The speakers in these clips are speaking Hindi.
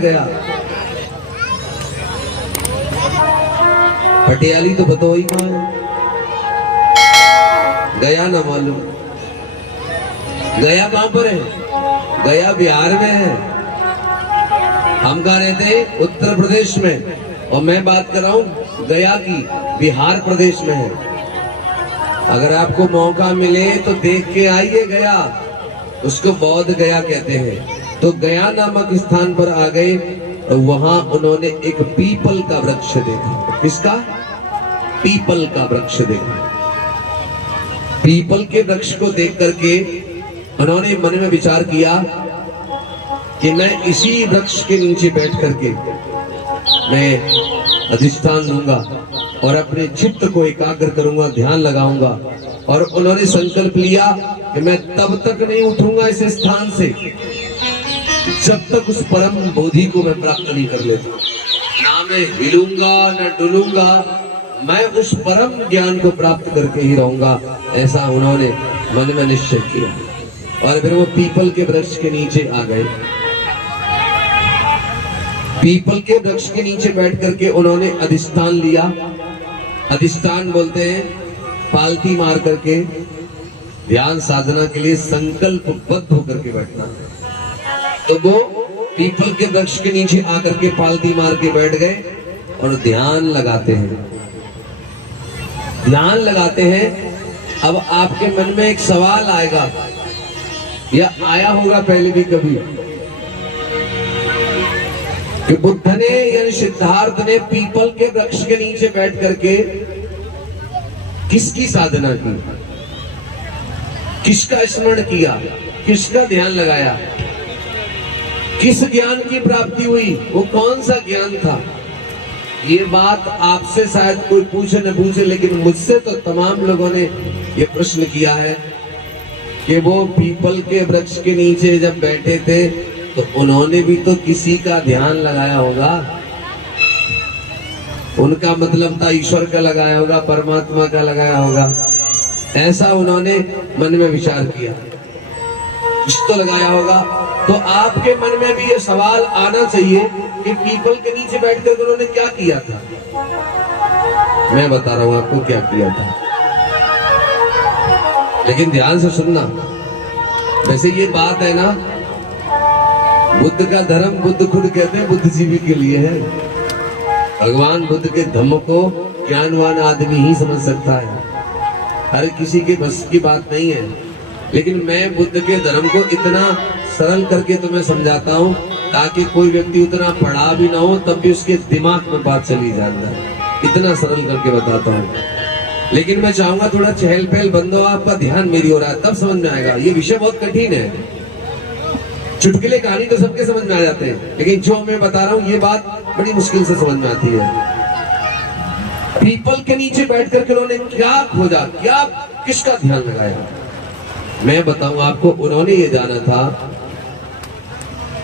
गया? पटियाली तो बताओ ही कहाँ है? गया ना मालूम। गया कहां पर है? गया बिहार में है। हम कहाँ रहते हैं? उत्तर प्रदेश में। और मैं बात कर रहा हूं गया की, बिहार प्रदेश में है। अगर आपको मौका मिले तो देख के आइए गया। उसको बौद्ध गया कहते हैं। तो गया नामक स्थान पर आ गए, वहां उन्होंने एक पीपल का वृक्ष देखा। किसका? पीपल का वृक्ष देखा। पीपल के वृक्ष को देख करके उन्होंने मन में विचार किया कि मैं इसी वृक्ष के नीचे बैठ करके मैं अधिष्ठान लूंगा और अपने चित्त को एकाग्र करूंगा, ध्यान लगाऊंगा। और उन्होंने संकल्प लिया कि मैं तब तक नहीं उठूंगा इस स्थान से जब तक उस परम बोधि को मैं प्राप्त नहीं कर लेता। ना मैं हिलूंगा ना डुलूंगा, मैं उस परम ज्ञान को प्राप्त करके ही रहूंगा। ऐसा उन्होंने मन में निश्चय किया और फिर वो पीपल के वृक्ष के नीचे आ गए। पीपल के वृक्ष के नीचे बैठ करके उन्होंने अधिष्ठान लिया। अधिष्ठान बोलते हैं पालती मार करके ध्यान साधना के लिए संकल्पबद्ध होकर के बैठना। तो वो पीपल के वृक्ष के नीचे आकर के पालती मार के बैठ गए और ध्यान लगाते हैं। ध्यान लगाते हैं। अब आपके मन में एक सवाल आएगा या आया होगा पहले भी कभी कि बुद्ध ने यानी सिद्धार्थ ने पीपल के वृक्ष के नीचे बैठ करके किसकी साधना की, किसका स्मरण किया, किसका ध्यान लगाया, किस ज्ञान की प्राप्ति हुई, वो कौन सा ज्ञान था? ये बात आपसे शायद कोई पूछे न पूछे, लेकिन मुझसे तो तमाम लोगों ने ये प्रश्न किया है कि वो पीपल के वृक्ष के नीचे जब बैठे थे तो उन्होंने भी तो किसी का ध्यान लगाया होगा। उनका मतलब था ईश्वर का लगाया होगा, परमात्मा का लगाया होगा। ऐसा उन्होंने मन में विचार किया, कुछ तो लगाया होगा। तो आपके मन में भी ये सवाल आना चाहिए कि पीपल के नीचे बैठकर उन्होंने क्या किया था। मैं बता रहा हूं आपको क्या किया था, लेकिन ध्यान से सुनना। वैसे ये बात है ना, बुद्ध का धर्म बुद्ध खुद कहते हैं बुद्धिजीवी के लिए है। भगवान बुद्ध के धम्म को ज्ञानवान आदमी ही समझ सकता है, हर किसी के बस की बात नहीं है। लेकिन मैं बुद्ध के धर्म को इतना सरल करके तुम्हें समझाता हूँ ताकि कोई व्यक्ति उतना पढ़ा भी ना हो तब भी उसके दिमाग में बात चली जाता है। इतना सरल करके बताता हूँ। लेकिन मैं चाहूंगा थोड़ा चहल पहल बंद हो, आपका ध्यान मेरी हो रहा है, तब समझ में आएगा। ये विषय बहुत कठिन है। चुटकुले कहानी तो सबके समझ में आ जाते हैं, लेकिन जो मैं बता रहा हूँ ये बात बड़ी मुश्किल से समझ में आती है। पीपल के नीचे बैठ करके उन्होंने क्या खोजा, क्या किसका ध्यान लगाया? मैं बताऊं आपको, उन्होंने ये जाना था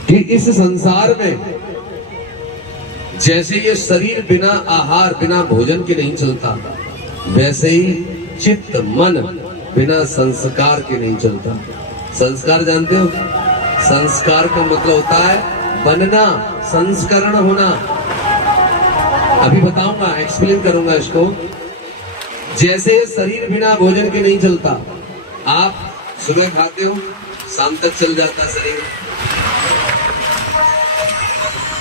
कि इस संसार में जैसे ये शरीर बिना आहार बिना भोजन के नहीं चलता, वैसे ही चित्त मन बिना संस्कार के नहीं चलता। संस्कार जानते हो? संस्कार का मतलब होता है बनना, संस्करण होना। अभी बताऊंगा, एक्सप्लेन करूंगा इसको। जैसे शरीर बिना भोजन के नहीं चलता। आप सुबह खाते हो, शाम तक चल जाता शरीर,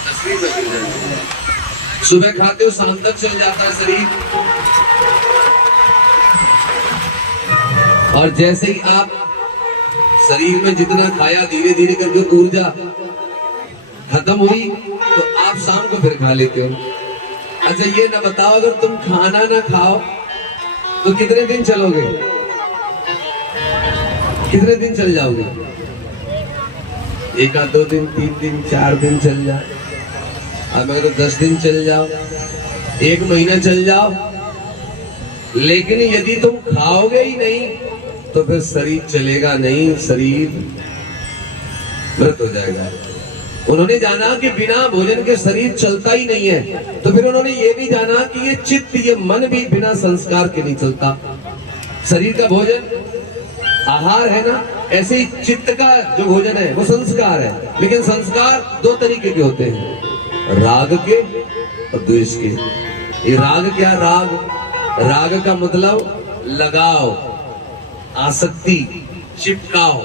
तस्वीर में गिर जाए। सुबह खाते हो, शाम तक चल जाता है शरीर। और जैसे ही आप शरीर में जितना खाया, धीरे धीरे करके ऊर्जा खत्म हुई तो आप शाम को फिर खा लेते हो। अच्छा ये ना बताओ, अगर तुम खाना ना खाओ तो कितने दिन चलोगे? कितने दिन चल जाओगे? एक आध 2 दिन, 3 दिन, 4 दिन चल जाए। अब अगर 10 दिन चल जाओ, 1 महीना चल जाओ, लेकिन यदि तुम खाओगे ही नहीं तो फिर शरीर चलेगा नहीं, शरीर मृत हो जाएगा। उन्होंने जाना कि बिना भोजन के शरीर चलता ही नहीं है। तो फिर उन्होंने ये भी जाना कि ये चित्त, ये मन भी बिना संस्कार के नहीं चलता। शरीर का भोजन आहार है ना, ऐसे ही चित्त का जो भोजन है वो संस्कार है। लेकिन संस्कार दो तरीके के होते हैं, राग के और द्वेष के। ये राग क्या? राग का मतलब लगाव, आसक्ति, चिपकाव,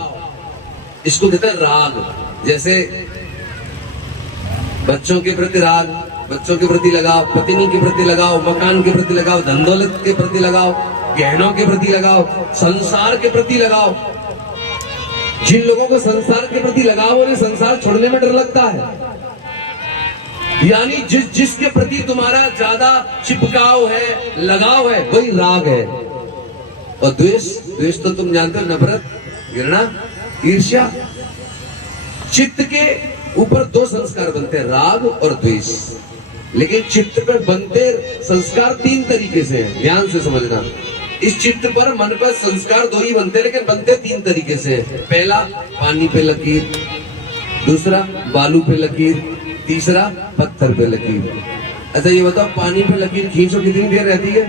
इसको कहते हैं राग। जैसे बच्चों के प्रति राग, बच्चों के प्रति लगाव, पत्नी के प्रति लगाव, मकान के प्रति लगाव, धन दौलत के प्रति लगाव, गहनों के प्रति लगाव, संसार के प्रति लगाव। जिन लोगों को संसार के प्रति लगाव, उन्हें संसार छोड़ने में डर लगता है। यानी जिसके प्रति तुम्हारा ज्यादा चिपकाव है, लगाव है, वही राग है। और द्वेष तो तुम जानते हो, नफरत, घृणा, ईर्ष्या। चित्त के ऊपर दो संस्कार बनते हैं, राग और द्वेष। लेकिन चित्त पर बनते संस्कार तीन तरीके से हैं, ध्यान से समझना। इस चित्त पर, मन पर संस्कार दो ही बनते, लेकिन बनते तीन तरीके से हैं। पहला पानी पे लकीर, दूसरा बालू पे लकीर, तीसरा पत्थर पे लकीर। अच्छा ये बताओ, पानी पे लकीर खींचो कितनी देर रहती है?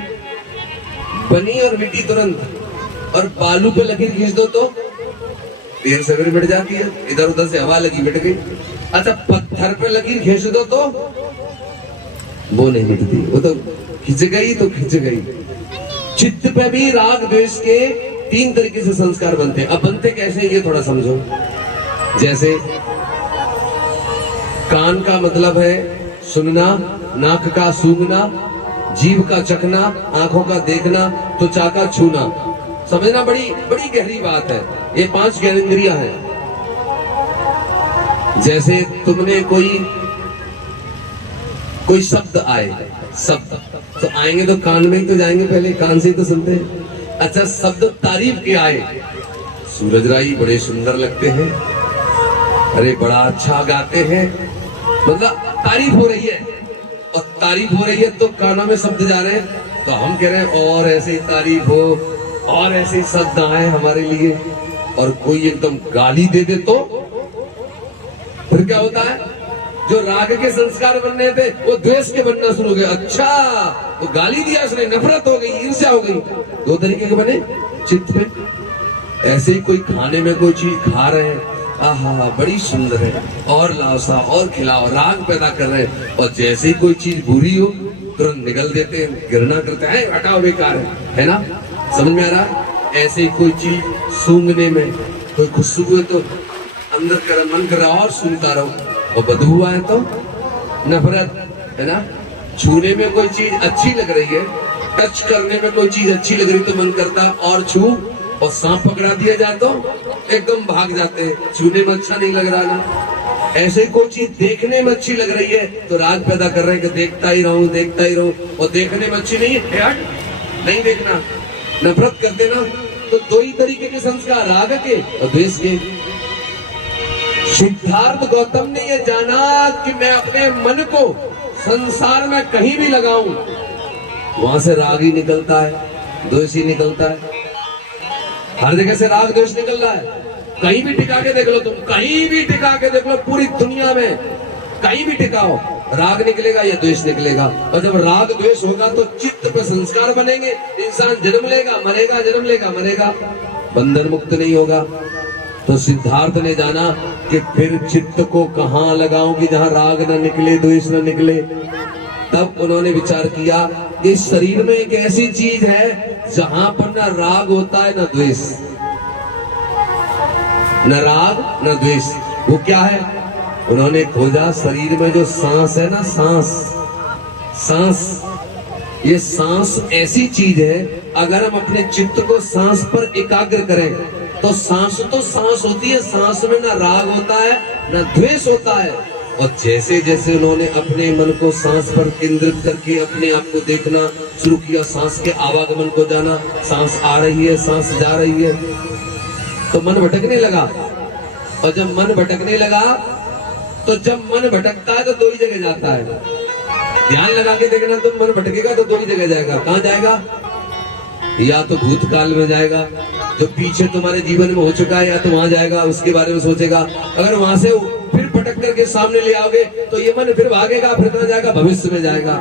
बनी और मिट्टी तुरंत। और बालू पे लकीर खींच दो तो देर से मिट जाती है, इधर उधर से हवा लगी मिट गई। अच्छा पत्थर पे लकीर खींच दो तो वो नहीं मिटती, वो तो खिंच गई तो खिंच गई। चित्त पे भी राग द्वेष के तीन तरीके से संस्कार बनते हैं। अब बनते कैसे ये थोड़ा समझो। जैसे कान का मतलब है सुनना, नाक का सूंघना, जीभ का चखना, आंखों का देखना, त्वचा का छूना। समझना, बड़ी बड़ी गहरी बात है। ये 5 ज्ञानेंद्रियां हैं। जैसे तुमने कोई शब्द आए, शब्द तो आएंगे तो कान में ही तो जाएंगे, पहले कान से ही तो सुनते हैं। अच्छा शब्द तारीफ के आए, सूरज राई बड़े सुंदर लगते हैं, अरे बड़ा अच्छा गाते हैं, मतलब तारीफ हो रही है। और तारीफ हो रही है तो कानों में शब्द जा रहे हैं, तो हम कह रहे हैं और ऐसे ही तारीफ हो, और ऐसे ही शब्द आए हमारे लिए। और कोई एकदम गाली दे दे तो फिर क्या होता है? जो राग के संस्कार बनने थे वो द्वेष के बनना शुरू हो गए। अच्छा वो गाली दिया उसने, नफरत हो गई, ईर्ष्या हो गई। दो तरीके के बने चित्त में। ऐसे ही कोई खाने में कोई चीज खा रहे हैं, आहा बड़ी सुंदर है, और लाओ सा और खिलाओ, राग पैदा कर रहे हैं। और जैसे ही कोई चीज बुरी हो तुरंत निगल देते हैं, घृणा करते हैं, हटाओ बेकार है ना? समझ में आ रहा है? ऐसे ही कोई चीज सूंघने में कोई खुशबू है तो अंदर कर मन कर रहा और सूंघता रहो, और बदबू आए तो नफरत, है ना? छूने में कोई चीज अच्छी लग रही है, टच करने में कोई चीज अच्छी लग रही तो मन करता और छू। और सांप पकड़ा दिया जाए तो एकदम भाग जाते हैं, छूने में अच्छा नहीं लग रहा ना। ऐसे कोई चीज देखने में अच्छी लग रही है तो राग पैदा कर रहे हैं कि देखता ही रहूं, देखता ही रहूं। और देखने में अच्छी नहीं है, हट नहीं देखना, नफरत करते ना। तो दो ही तरीके के संस्कार, राग के और द्वेष के। सिद्धार्थ गौतम ने यह जाना कि मैं अपने मन को संसार में कहीं भी लगाऊं, वहां से राग ही निकलता है, द्वेष ही निकलता है। हर जगह से राग द्वेष निकल रहा है। कहीं भी टिका के देख लो तुम, कहीं भी टिका के देख लो, पूरी दुनिया में कहीं भी टिकाओ, राग निकलेगा या द्वेष निकलेगा। और जब राग द्वेष होगा तो चित्त पे संस्कार बनेंगे, इंसान जन्म लेगा मरेगा, जन्म लेगा मरेगा, बंधन मुक्त नहीं होगा। तो सिद्धार्थ ने जाना कि फिर चित्त को कहाँ लगाऊं कि जहां राग न निकले, द्वेष न निकले। तब उन्होंने विचार किया कि शरीर में एक ऐसी चीज है जहां पर न राग होता है न द्वेष, न राग न द्वेष। वो क्या है? उन्होंने खोजा शरीर में जो सांस है ना, सांस, ये सांस ऐसी चीज है, अगर हम अपने चित्त को सांस पर एकाग्र करें तो सांस होती है, सांस में ना राग होता है ना द्वेष होता है। और जैसे जैसे उन्होंने अपने मन को सांस पर केंद्रित करके अपने आप को देखना शुरू किया, सांस के आवागमन को जाना, सांस आ रही है, सांस जा रही है, तो मन भटकने लगा। और जब मन भटकने लगा तो जब मन भटकता है तो दो ही जगह जाता है। ध्यान लगा के देखना, तुम मन भटकेगा तो दो ही जगह जाएगा। कहाँ जाएगा? या तो भूतकाल में जाएगा, जो पीछे तुम्हारे जीवन में हो चुका है, या तो वहां जाएगा, उसके बारे में सोचेगा। अगर वहां से फिर पटक करके सामने ले आओगे तो ये मन फिर भागेगा, फिर कहाँ जाएगा? भविष्य में जाएगा,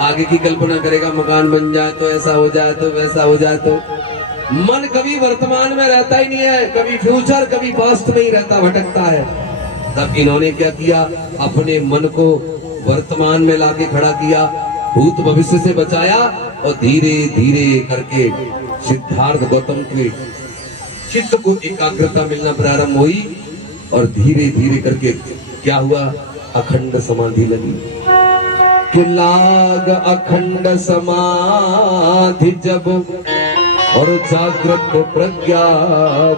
आगे की कल्पना करेगा, मकान बन जाए तो ऐसा हो जाए, तो वैसा हो जाए, तो मन कभी वर्तमान में रहता ही नहीं है, कभी फ्यूचर कभी पास्ट में ही रहता, भटकता है। तब इन्होंने क्या किया, अपने मन को वर्तमान में लाके खड़ा किया, भूत भविष्य से बचाया और धीरे धीरे करके सिद्धार्थ गौतम के चित्त को एकाग्रता मिलना प्रारंभ हुई और धीरे धीरे करके क्या हुआ, अखंड समाधि लगी। कि लाग अखंड समाधि जब और जागृत प्रज्ञा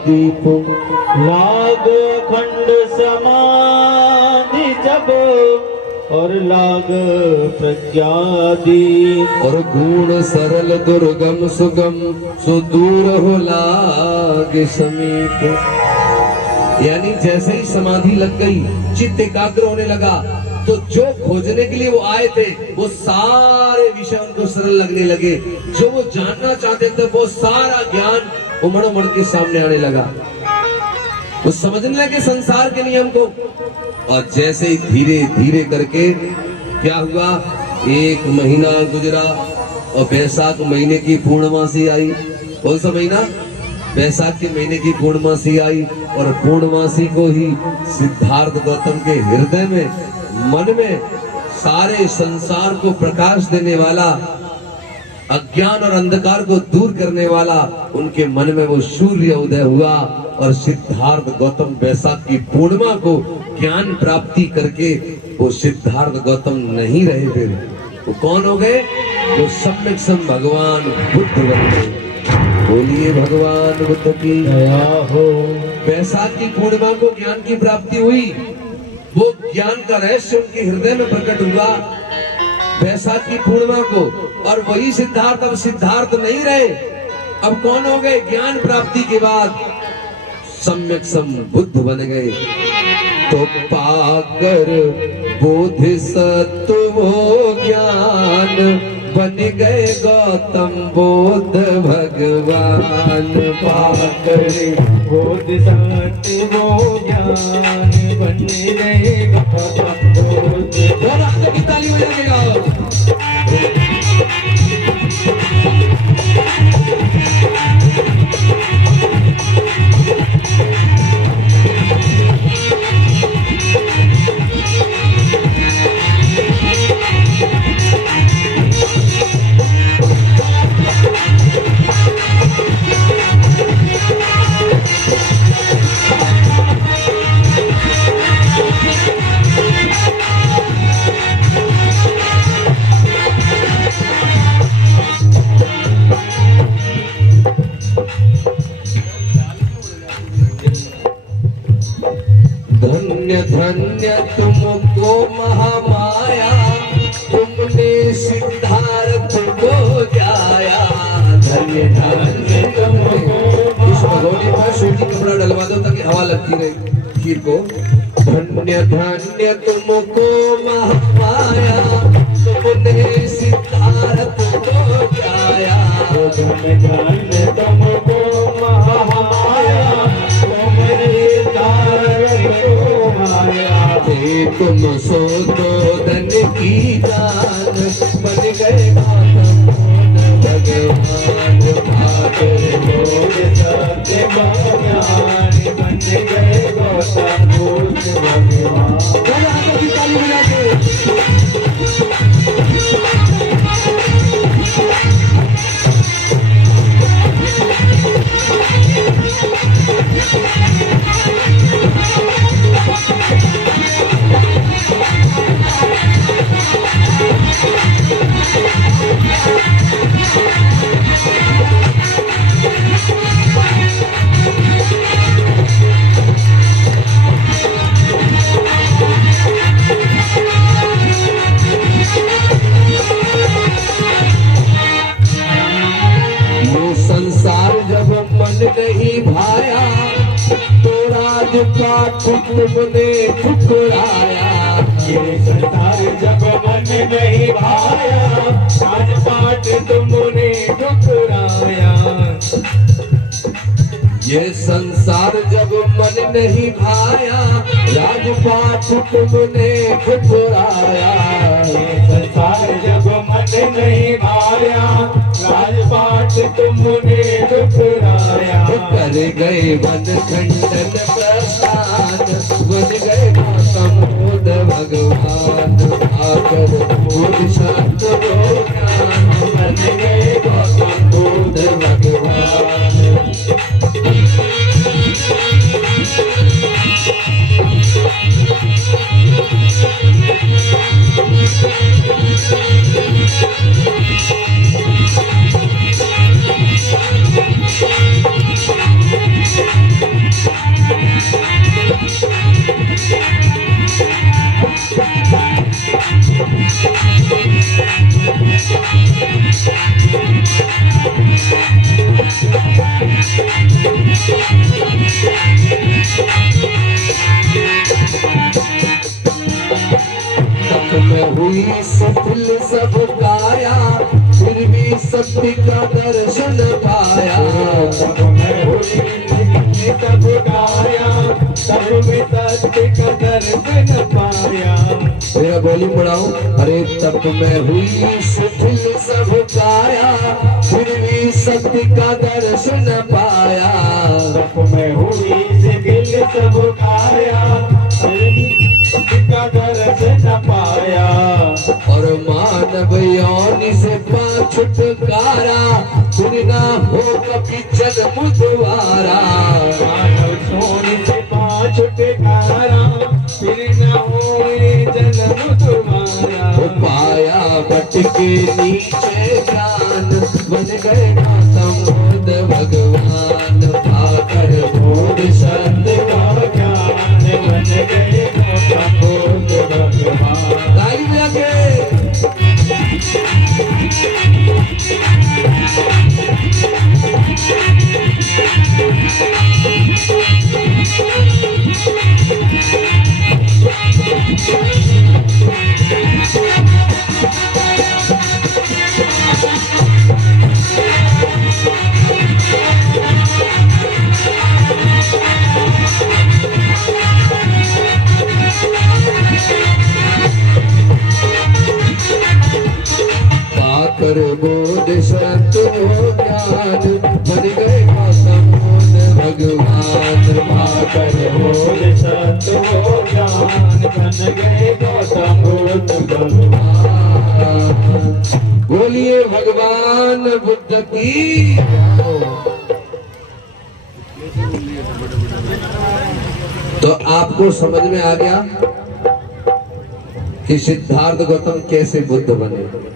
दीप, लाग अखंड समाधि जब और लाग प्रज्ञा दीप, और गुण सरल दुर्गम सुगम सुदूर हो लागे समीप। यानी जैसे ही समाधि लग गई, चित्त एकाग्र होने लगा, तो जो खोजने के लिए वो आए थे वो सारे विषय उनको सरल लगने लगे, जो वो जानना चाहते थे वो सारा ज्ञान उमड़ उमड़ के सामने आने लगा। वो समझने लगे संसार के नियम को। और जैसे ही धीरे धीरे करके क्या हुआ, एक महीना गुजरा और वैशाख महीने की पूर्णमासी आई। कौन सा महीना? वैशाख के महीने की पूर्णमासी आई। और पूर्णमासी को ही सिद्धार्थ गौतम के हृदय में, मन में सारे संसार को प्रकाश देने वाला, अज्ञान और अंधकार को दूर करने वाला, उनके मन में वो सूर्य उदय हुआ। और सिद्धार्थ गौतम वैशाख की पूर्णिमा को ज्ञान प्राप्ति करके वो सिद्धार्थ गौतम नहीं रहे, फिर वो कौन हो गए? वो सम्यक सम भगवान बुद्ध बन गए। बोलिए भगवान बुद्ध की दया हो। वैशाख की पूर्णिमा को ज्ञान की प्राप्ति हुई, वो ज्ञान का रहस्य उनके हृदय में प्रकट हुआ वैशाख की पूर्णिमा को। और वही सिद्धार्थ अब सिद्धार्थ नहीं रहे, अब कौन हो गए? ज्ञान प्राप्ति के बाद सम्यक सम बुद्ध बन गए। तो पाकर बोधि सत्व वो ज्ञान, बन गए गौतम बुद्ध भगवान। पाकर बोधि सत्व वो ज्ञान, बन गए गौतम बुद्ध। और आप की ताली बजा के गाओ। धन्य धन्य तुमको महामाया, तुमने सिद्धार्थ को जाया। धन्य धन्य तुमको। इस भगोनी पर सूजी कपड़ा डलवा दो ताकि हवा लगती रहे खीर को। धन्य धन्य तुमको महामाया, तुमने सिद्धार्थ को जाया। धन्य धन्य तुमको महामाया, तुम सो तो धन की जान, बन गए गौतम भगवान। पाकर बोधि सत्व ज्ञान, बन गए गौतम बुद्ध भगवान। संसार जब मन नहीं भाया, तो राजपाट तुमने ठुकराया। ये संसार जब मन नहीं भाया, राजपाट तुमने ठुकराया। ये संसार जब मन नहीं भाया, राजपाट तुमने ठुकराया। ये संसार जब मन नहीं भाया, राजपाट तुमने ठुकराया। कर गए वन खंडन प्रस्थान, बन गए गौतम बुद्ध भगवान। आकर बोधिसत्व हो ज्ञान, बन गए गौतम बुद्ध भगवान। हुई सफल सब काया, फिर भी सत्य का दर्शन पाया। तब मैं हुई सब गाया, तब भी सत्य का दर्शन पाया। मेरा वॉल्यूम बढ़ाओ। अरे तब मैं हुई सफल सब काया, फिर भी सत्य का दर्शन पाया। तब मैं हुई सफल सब गाया, सत्य का दर्शन पाया। और मानव योनि से पा छुटकारा, फिर ना हो कभी जन्म दोबारा। मानव सोनी से पा छुटकारा, फिर न होए जन्म तुम्हारा। पाया बट के नीचे ज्ञान, बन गए गौतम बुद्ध भगवान। पाकर बोधिसत्व का ज्ञान, बन गए गौतम बुद्ध भगवान। ताली बजा के। पाकर बोधिसत्व हो ज्ञान, बन गए गौतम बुद्ध भगवान। पाकर बोधिसत्व हो ज्ञान, बन गए गौतम बुद्ध भगवान। बोलिए भगवान बुद्ध की। तो आपको समझ में आ गया कि सिद्धार्थ गौतम कैसे बुद्ध बने।